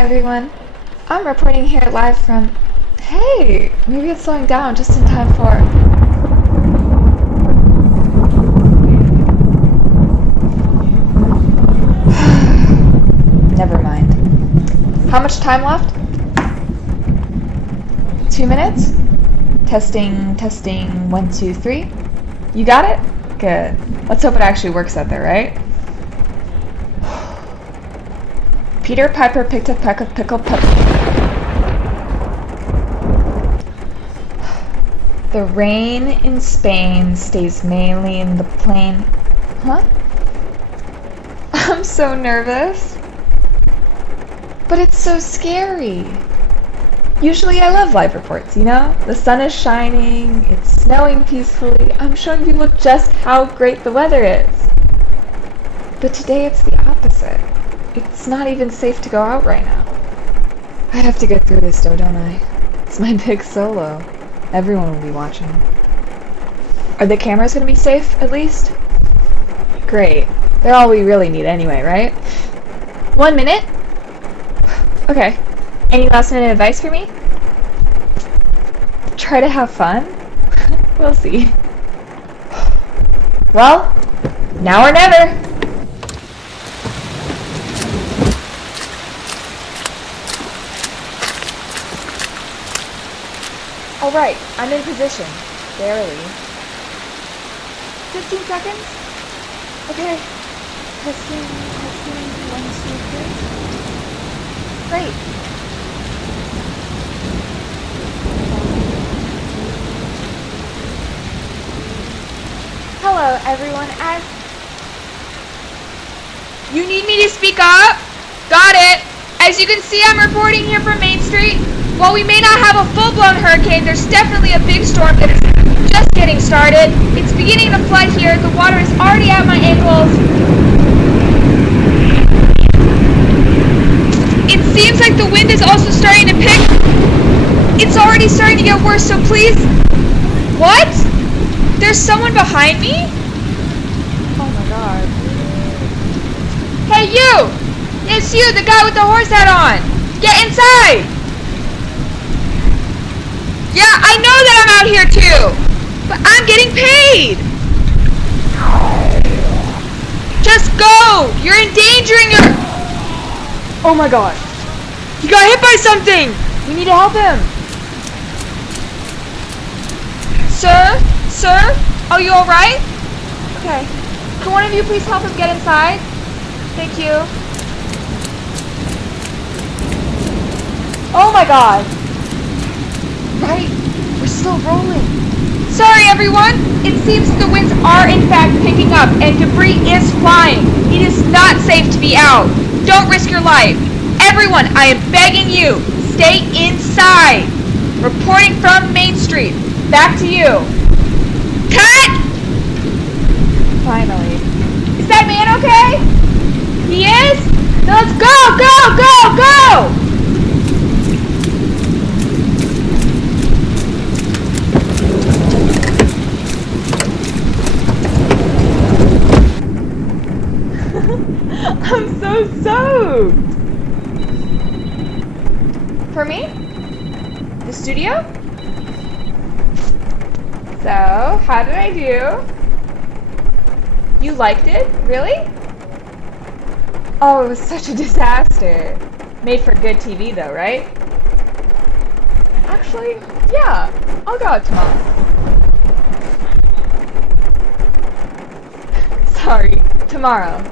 everyone. I'm reporting here live from... Hey! Maybe it's slowing down just in time for... Never mind. How much time left? 2 minutes? Testing, testing, 1, 2, 3. You got it? Good. Let's hope it actually works out there, right? Peter Piper picked a peck of pickled pepper. The rain in Spain stays mainly in the plain. Huh? I'm so nervous. But it's so scary. Usually I love live reports, you know? The sun is shining, it's snowing peacefully. I'm showing people just how great the weather is. But today it's the opposite. It's not even safe to go out right now. I have to get through this though, don't I? It's my big solo. Everyone will be watching. Are the cameras gonna be safe, at least? Great. They're all we really need anyway, right? 1 minute? Okay. Any last minute advice for me? Try to have fun? We'll see. Well, now or never! Alright, I'm in position. Barely. 15 seconds? Okay. Testing, 1, 2, 3. Great. Hello, everyone. You need me to speak up? Got it. As you can see, I'm reporting here from Main Street. While we may not have a full-blown hurricane, there's definitely a big storm that is just getting started. It's beginning to flood here. The water is already at my ankles. It seems like the wind is also starting to pick. It's already starting to get worse, so please... What? There's someone behind me? Oh my god. Hey you! It's you, the guy with the horse hat on! Get inside! Yeah, I know that I'm out here too! But I'm getting paid! Just go! You're endangering your... Oh my god. He got hit by something! We need to help him! Sir? Sir? Are you alright? Okay. Can one of you please help him get inside? Thank you. Oh my god! Right, we're still rolling. Sorry everyone! It seems the winds are in fact picking up and debris is flying. It is not safe to be out. Don't risk your life. Everyone, I am begging you, stay inside. Reporting from Main Street. Back to you. Cut! Finally. Is that man okay? He is? Then let's go, go, go, go! I'm so soaked! For me? The studio? So, how did I do? You liked it? Really? Oh, it was such a disaster. Made for good TV though, right? Actually, yeah, I'll go out tomorrow. Sorry, tomorrow.